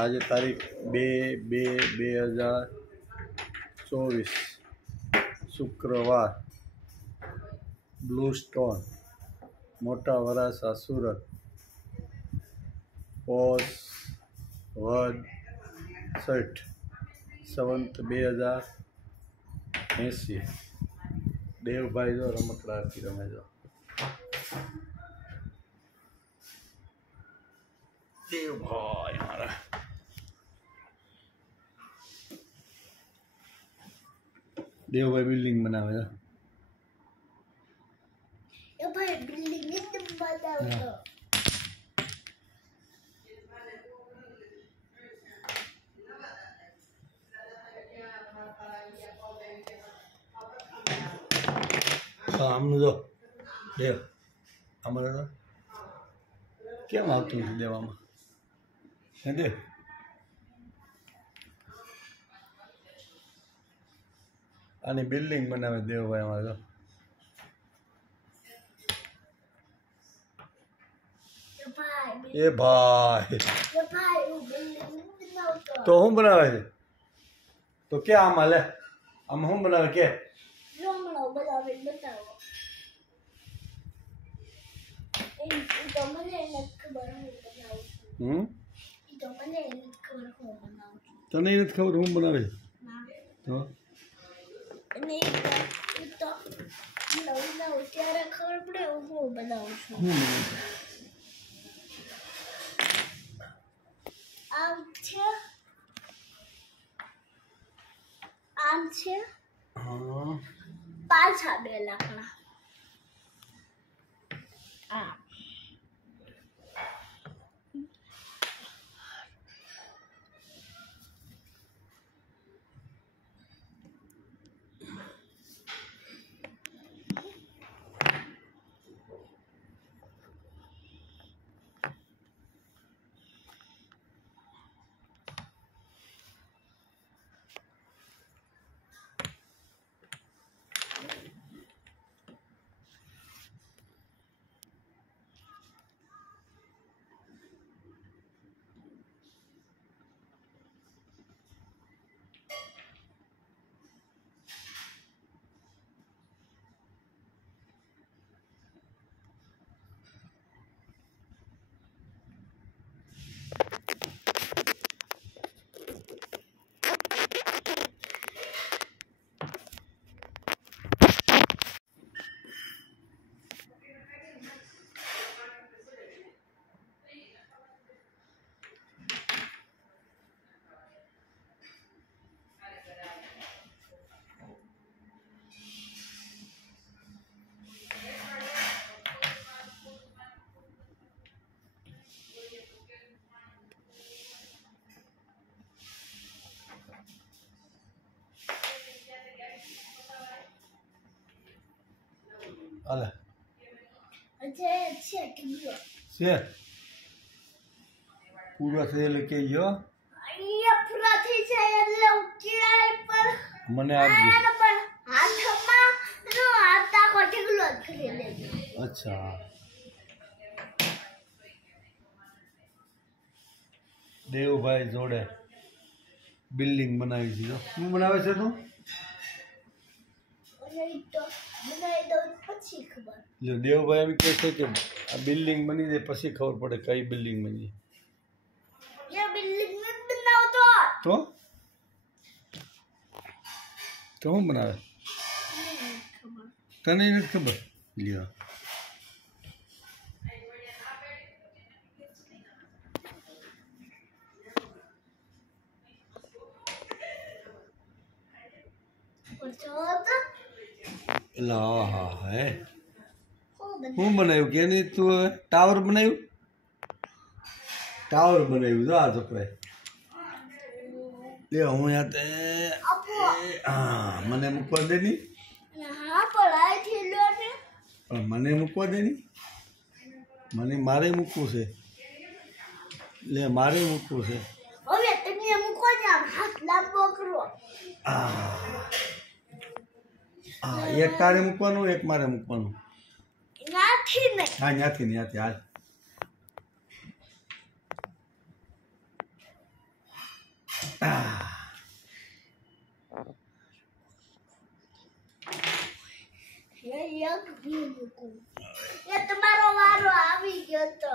आज तारीख 2/2/2024 शुक्रवार ब्लू स्टोन मोटा वरासा सूरत पोस वध 60 संवत 2080 देवभाई जो रमकड़ा रमे जो देवभाई मारा देवभाई बिल्डिंग बनावे है भाई बिल्डिंग एकदम बनाओ આમનું જો દેવ અમારે તો કેમ આવતું નથી દેવામાં હે દેવ આની બિલ્ડિંગ બનાવે દેવભાઈ અમારે તો એ ભાઈ તો હું બનાવે છે તો કે આમાં લે આમાં હું બનાવે કે તને નથી ખબર હું બનાવે તો ત્યારે ખબર પડે હું બનાવું છું આમ છે હા પાછા બે લાકડા આ અલે અજે છે ટીગો છે પૂરા થયેલે કે યો અહીંયા પૂરા થઈ જાય એટલે ઉકેય પર મને આપજો પણ હાથમાં નો આતા કોઠેગલો જ કરી લેજો અચ્છા દેવભાઈ જોડે બિલ્ડિંગ બનાવી છે શું બનાવે છે તું તો બનાવી દઉં પછી ખબર જો દેવભાઈ એમ કહે છે કે આ બિલ્ડિંગ બની જાય પછી ખબર પડે કઈ બિલ્ડિંગ બની ये बिल्डिंग में बनाओ તો હું બનાવે તને નથી ખબર લ્યો લા હા હે હું બનાવ્યું કે નહીં તું ટાવર બનાવ્યું ટાવર બનાવ્યું જો આ છોકરાએ લે હું યાદ હા મને મૂકવા દે ની હા પડાય થેલો ને પણ મને મૂકવા દે ની મને મારે મૂકવું છે લે મારે મૂકવું છે હવે તમે મૂકો ને હાથ લાંબો કરો એક તારે મૂકવાનું એક મારે મૂકવાનું નાથી ને હા ત્યાંથી હાલ એક બી મૂકું એ તમારો વારો આવી ગયો તો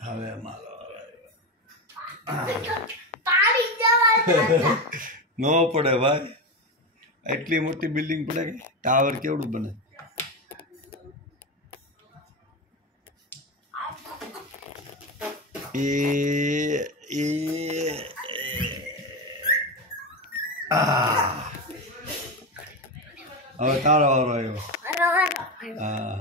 હવે મારો પાડી જવા નો પડે ભાઈ એટલી મોટી બિલ્ડિંગ પડે કે ટાવર કેવડું બને એ એ હવે તારો વારો આવ્યો હા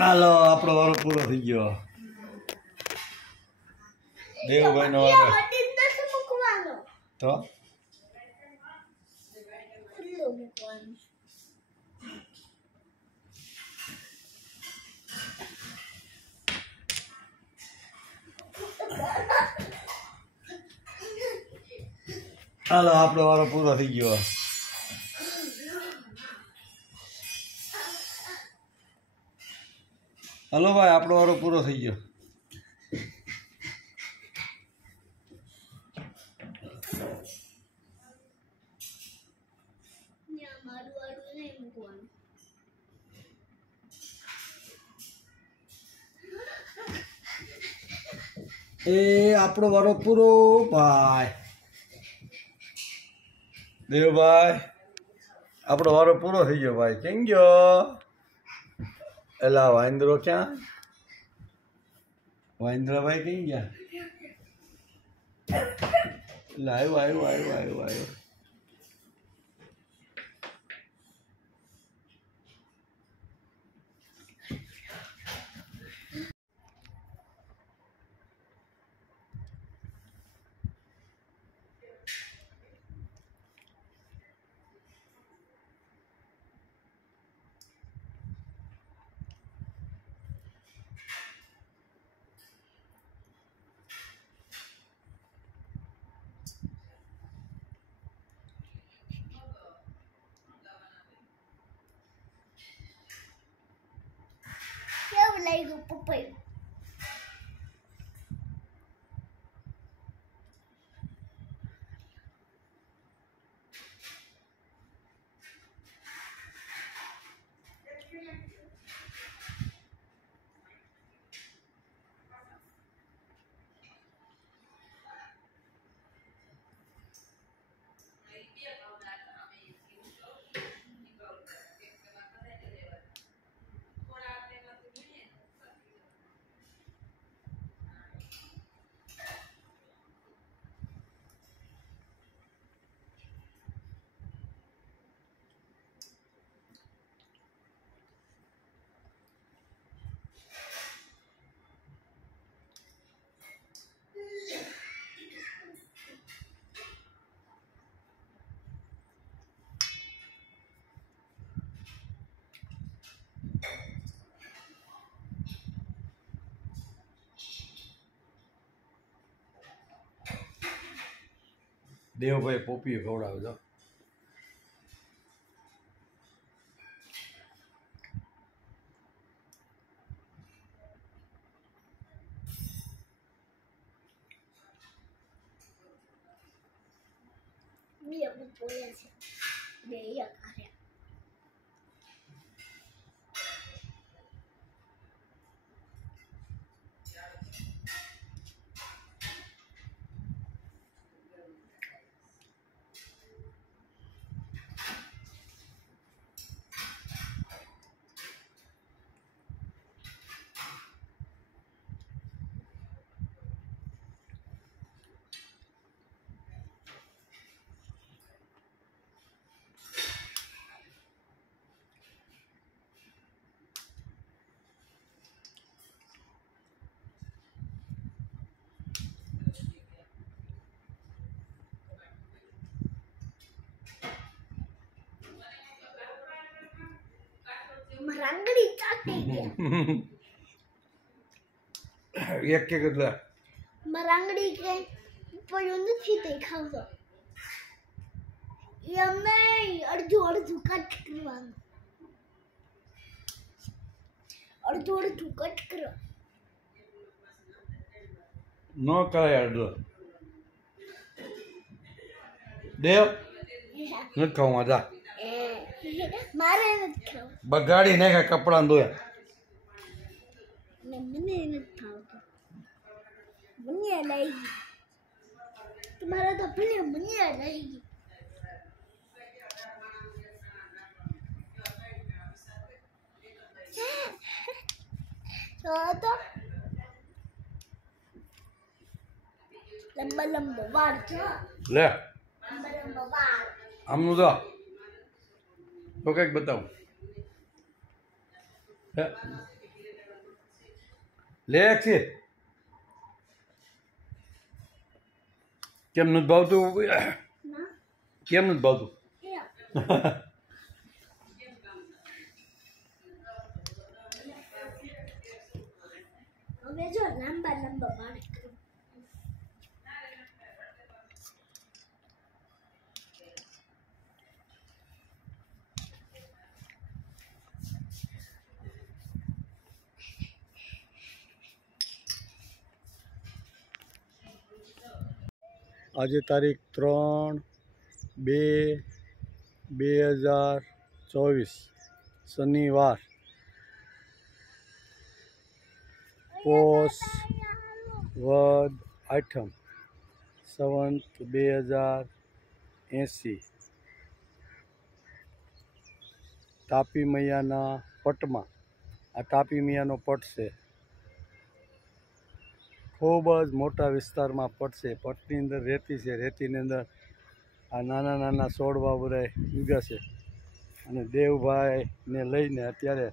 હાલો આપણો વારો પૂરો થઈ ગયો દેવભાઈ નો વારો મૂકવાનો તો ખુલ્લું મૂકવાનું હાલો આપણો વારો પૂરો થઈ ગયો હલો ભાઈ આપણો વારો પૂરો થઈ ગયો મારું વાળું નહીં મૂકવાનું એ આપણો વારો પૂરો ભાઈ દેવભાઈ આપણો વારો પૂરો થઈ ગયો ભાઈ કેમ ગયો એલા વાંદરો ક્યાં વાંદરાભાઈ કઈ ગયા એટલે આવ્યો કેવું લાગ્યું પપૈયું દેવભાઈ પોપીઓ ખવડાવે જો બે બોલ્યા છે બે એક હારે રંગડી ચાટી ગયા એક કેટલા રંગડી કે પડ્યું નથી તે ખાવતો એમને અડધું કટ કરવાનું અડધું કટ કરો ન કરાય અડધો દેવ નથી ખાવું જા મારે નથી ખાવું બગાડી નાખે કપડાં ધોયા ને મને નથી ખાવતું મને લઈ ગઈ તમારા તો ભલે મને લઈ ગઈ તો લંબા લંબા વાળ છે લે લંબા લંબા વાળ આમનું તો કંઈક બતાવું હે? લે છે કેમ નથી ભાવતું ના કેમ નથી ભાવતું હવે જો લંબા લંબા વાળ કરું આજે તારીખ 3/2/2024 શનિવાર પોષ વદ આઠમ સંવંત 2080 તાપી મૈયાના પટમાં આ તાપી મૈયાનો પટ છે ખૂબ જ મોટા વિસ્તારમાં પટ છે પટની અંદર રેતી છે રેતીની અંદર આ નાના નાના છોડવા બધા ઉગ્યા છે અને દેવભાઈને લઈને અત્યારે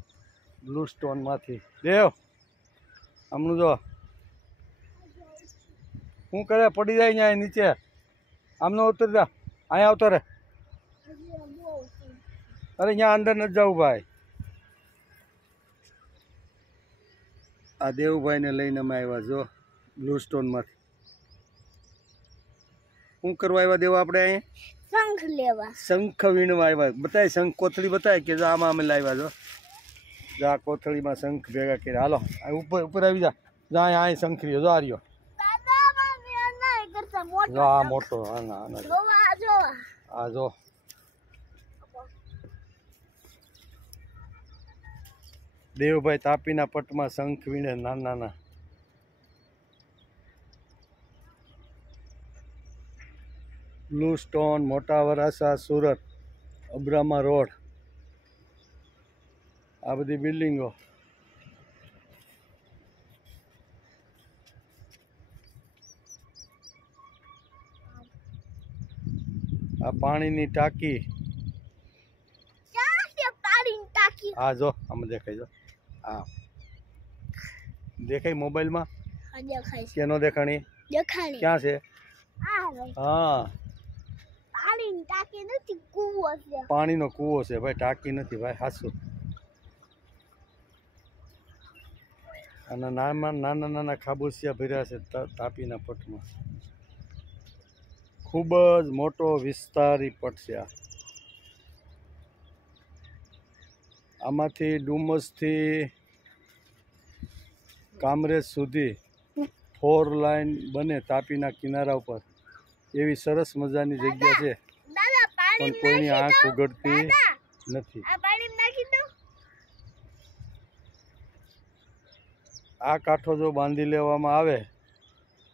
બ્લુ સ્ટોનમાંથી દેવ આમનું જો શું કરે પડી જાય અહીંયા નીચે આમનો ઉતરી જા અહીંયા આવતો રે અરે અહીંયા અંદર નથી જવું ભાઈ આ દેવભાઈને લઈને અમે આવ્યા જો બ્લુ સ્ટોનમાંથી શું કરવા આવ્યા દેવા આપણે અહીંયા શંખ લેવા શંખ વીણવા આવ્યા બતાય શંખ કોથળી બતાય કે જો આમાં અમે લાવ્યા જો જા કોથળીમાં શંખ ભેગા કર્યા હાલો ઉપર ઉપર આવી જા જા અહીં શંખ રહ્યો જો આ રહ્યો દાદા મને ના કરતા મોટો જો આ મોટો હા ના જોવા જોવા આ જો દેવભાઈ તાપીના પટમાં શંખ વીણે નાના નાના બ્લુ સ્ટોન મોટા વરાસા સુરત અબ્રામા રોડ આ બધી બિલ્ડિંગો આ પાણીની ટાંકી ક્યાં છે પાણીની ટાંકી આ જો આમાં દેખાય જો આ દેખાય મોબાઈલમાં હા દેખાય છે કેનો દેખાણી દેખાણી ક્યાં છે આ ભાઈ હા પાણીની ટાંકી નથી કૂવો છે પાણીનો કૂવો છે ભાઈ ટાંકી નથી ભાઈ હાસુ અને નાના નાના ખાબોચિયા ભર્યા છે તાપીના પટમાં ખૂબ જ મોટો વિસ્તારી પટ છે આ આમાંથી ડુમસથી કામરેજ સુધી 4 લાઈન બને તાપીના કિનારા ઉપર એવી સરસ મજાની જગ્યા છે દાદા પણ પાણી કોઈની આંખ ઉઘડતી દાદા નથી આ પાણી નાખી દો આ કાંઠો જો બાંધી લેવામાં આવે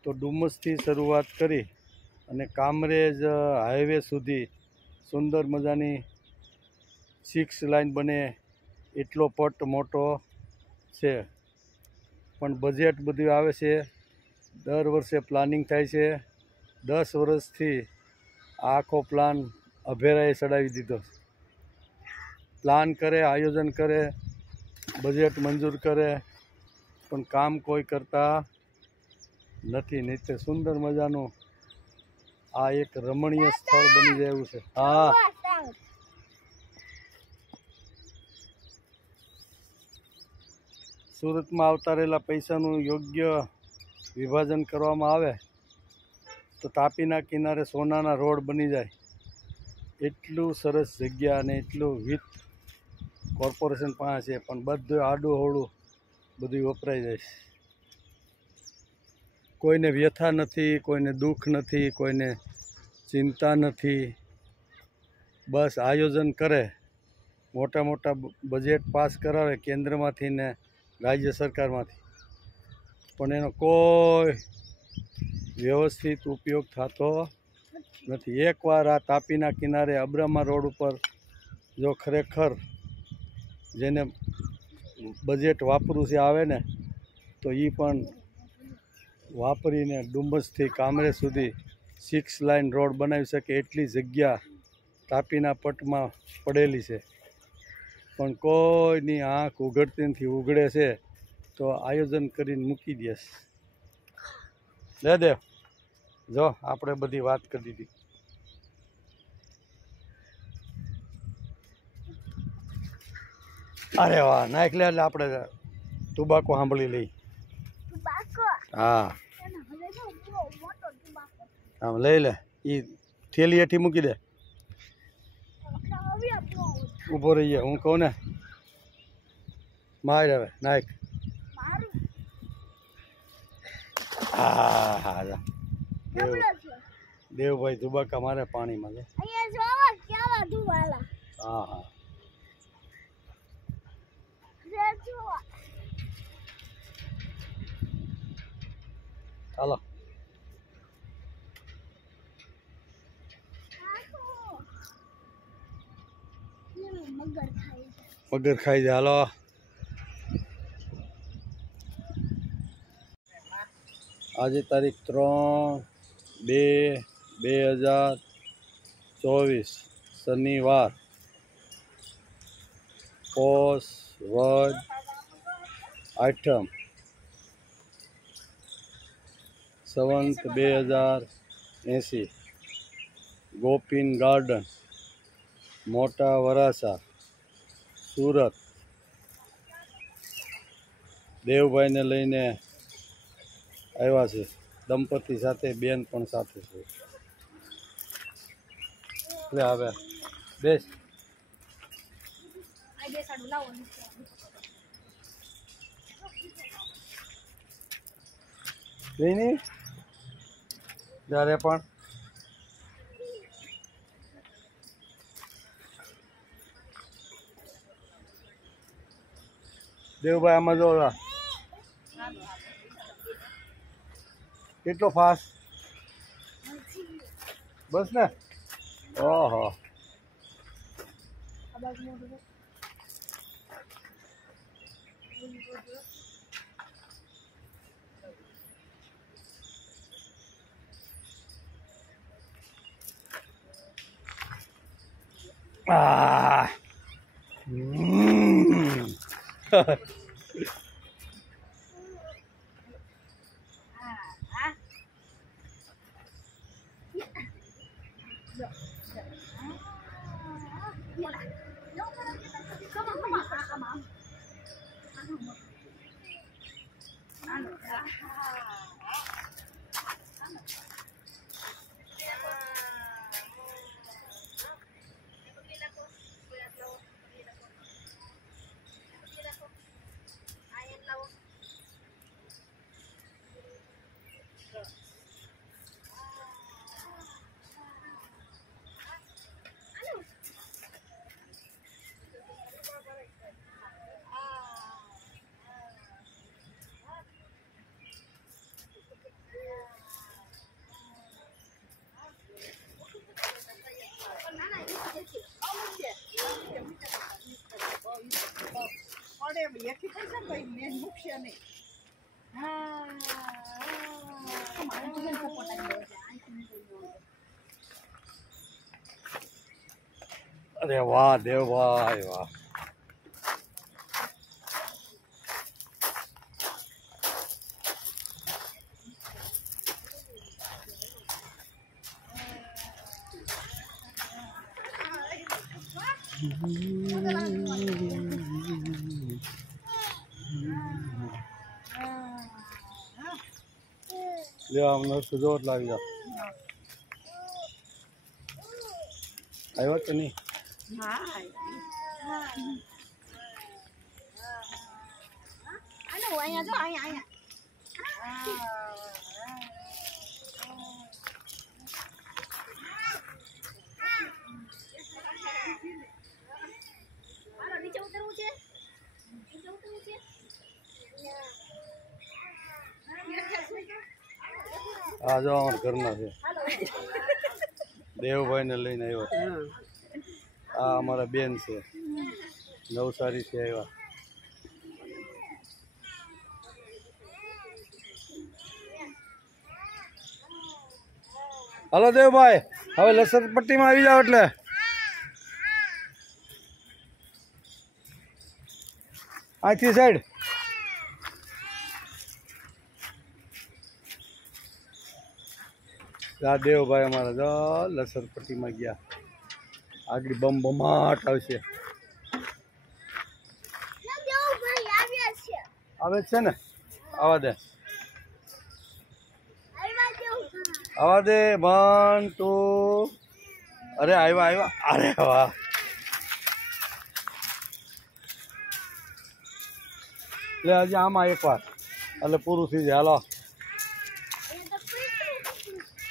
તો ડુમસથી શરૂઆત કરી અને કામરેજ હાઈવે સુધી સુંદર મજાની 6 લાઈન બને એટલો પટ મોટો છે પણ બજેટ બધું આવે છે દર વર્ષે પ્લાનિંગ થાય છે 10 વર્ષથી આખો પ્લાન અભેરાએ ચડાવી દીધો પ્લાન કરે આયોજન કરે બજેટ મંજૂર કરે પણ કામ કોઈ કરતા નથી નહીં તે સુંદર મજાનું આ એક રમણીય સ્થળ બની જાય એવું છે હા સુરતમાં આવતા રહેલા પૈસાનું યોગ્ય વિભાજન કરવામાં આવે તો તાપીના કિનારે સોનાના રોડ બની જાય એટલું સરસ જગ્યા અને એટલું વિથ કોર્પોરેશન પાસે છે પણ બધું આડું હોળું બધું વપરાઈ જાય છે કોઈને વ્યથા નથી, કોઈને દુઃખ નથી, કોઈને ચિંતા નથી. બસ આયોજન કરે, મોટા મોટા બજેટ પાસ કરાવે કેન્દ્રમાંથી ને રાજ્ય સરકારમાંથી, પણ એનો કોઈ વ્યવસ્થિત ઉપયોગ થતો નથી. એકવાર આ તાપીના કિનારે અબ્રામા રોડ ઉપર જો ખરેખર જેને બજેટ વાપરું છે આવે ને, તો એ પણ વાપરીને ડુમસથી કામરેજ સુધી 6 લાઇન રોડ બનાવી શકે એટલી જગ્યા તાપીના પટમાં પડેલી છે. પણ કોઈની આંખ ઉઘડતી નથી. ઉઘડે છે તો આયોજન કરીને મૂકી દે. લે દેવ, જો આપણે બધી વાત કરી દીધી. અરે વાહ, નાખ લે. એટલે આપણે તુબાકો સાંભળી લઈ. હા, આમ લઈ લે. એ થેલી હેઠી મૂકી દે. ઊભો રહી જાય, હું કહું ને. માર હવે નાખ. હા હા જા. દેવભાઈ ધુબાકા મારે પાણીમાં. હા હા, ચાલો. મગર ખાઈ જાય. હાલો. આજે તારીખ 3/2/2024 શનિવાર, પોષ વદ આઠમ, સંવંત 2080. ગોપીન ગાર્ડન, મોટા વરાછા, સુરત. દેવભાઈને લઈને આવ્યા છે. દંપતી સાથે બેન પણ સાથે છે. લે હવે બેસ. નહીં જ્યારે પણ દેવભાઈ આમાં જો કેટલો ફાસ્ટ. બસ ને. ઓહો, આ અરે વાહ દેવભાઈ વાહ. લેવા અમને સુધો લાવી જાઓ. આવ્યો કે નહીં? આ જો અમારા ઘરના છે દેવભાઈને લઈને આવ્યો આ અમારા બેન છે નવસારીથી આવ્યા હલો દેવભાઈ હવે લસણપટ્ટીમાં આવી જાવ એટલે અહીંથી સાઈડ આ દેવભાઈ અમારા જો લસણપટ્ટીમાં ગયા આગળ બમ બમાટ આવશે દેવભાઈ આવ્યા છે આવે છે ને આવા દે આવ્યા દેવભાઈ આવા દે 1 2 અરે આવ્યા અરે વાહ એટલે હજી આમાં એકવાર એટલે પૂરું થઈ જાય હાલો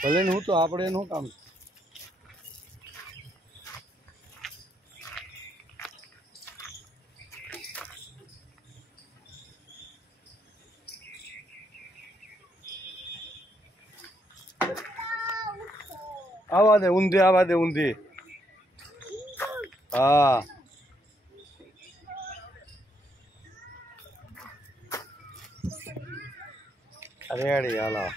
ભલે ને હું તો આપણે એનું કામ આવા દે ઊંધી હા રેડી હાલો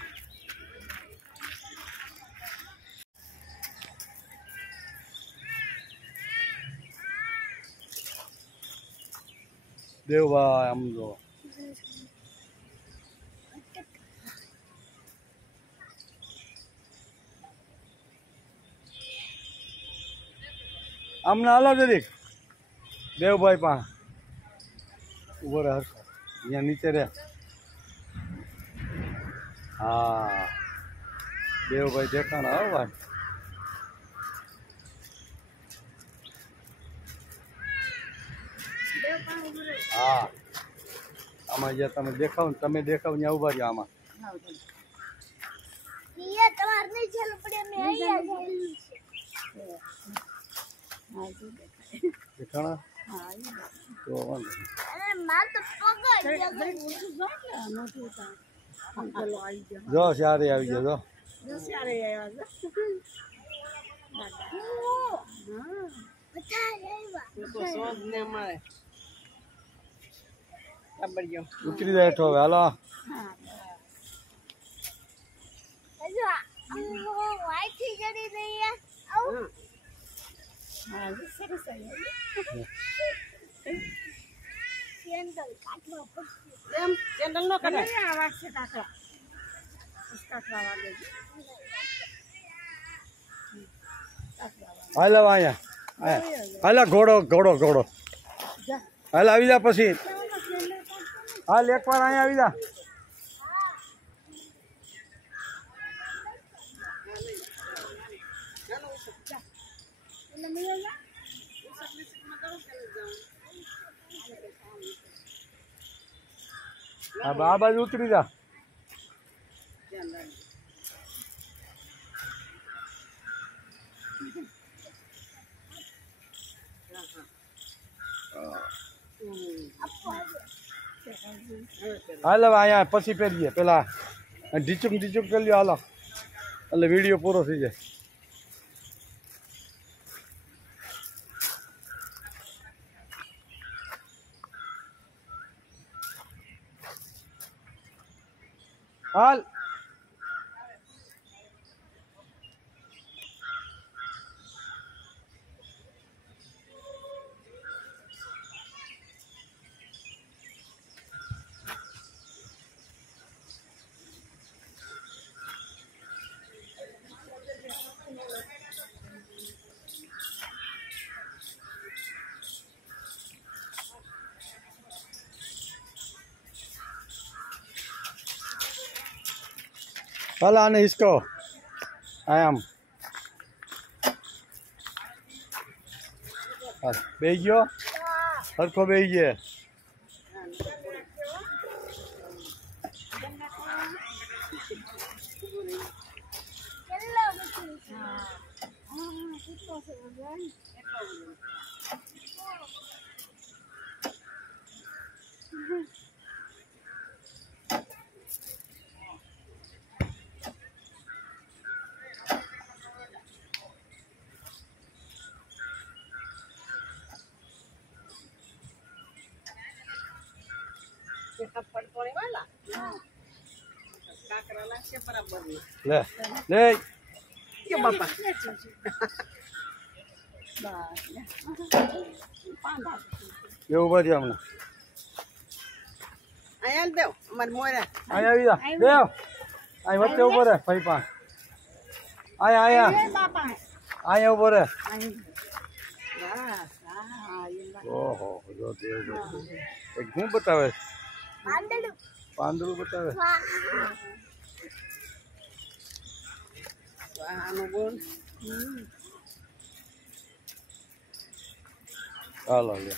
દેવભાઈ આમ જો આમને હાલો જરીક દેવભાઈ પા ઉભો રહે હરખો અહીંયા નીચે રે હા દેવભાઈ દેખાણા હો ભાઈ હા આમાં જ્યાં તમે દેખાવ ને તમે દેખાવ ત્યાં ઉભા રહ્યા આમાં નિયા તમાર નહીં ચાલુ પડે મે અહીંયા દેખાણા તો વાંધો નહીં. અરે માર તો પગ જો સારી આવી ગયો જો ઉતરી જાય હેઠો હવે હાલો વાઈથી જડી દઈએ આવું સેન્ડલ કાઢવા પડશે એમ સેન્ડલ નો કઢાય આ વાગશે કાકડા વાગે હાલ હવે અહીંયા હાલ ઘોડો હાલ આવી જા પછી હાલ એકવાર અહીંયા આવી જા આ બાજુ ઉતરી જા હાલ હવે અહીંયા પછી પહેરીએ પેલા ઢીચુક કરી લ્યો હાલો એટલે વિડીયો પૂરો થઈ જાય હાલ હાલ આને હિસકો આમ બેસી ગયો સરખો બેસી ગયે લે લે કે બાપા એ ઉભા થયા હમણાં અહીંયા દેવ અમાર મોરા અહીં આવી જા દેવ અહીં વચ્ચે ઉભો રહે ભાઈ પા અહીંયા બાપા અહીંયા ઉભો રહે બસ ઓહો જો દેવ જો એક શું બતાવે પાંદડું પાંદડું બતાવે વાહ આનું ગુણ ચાલો લે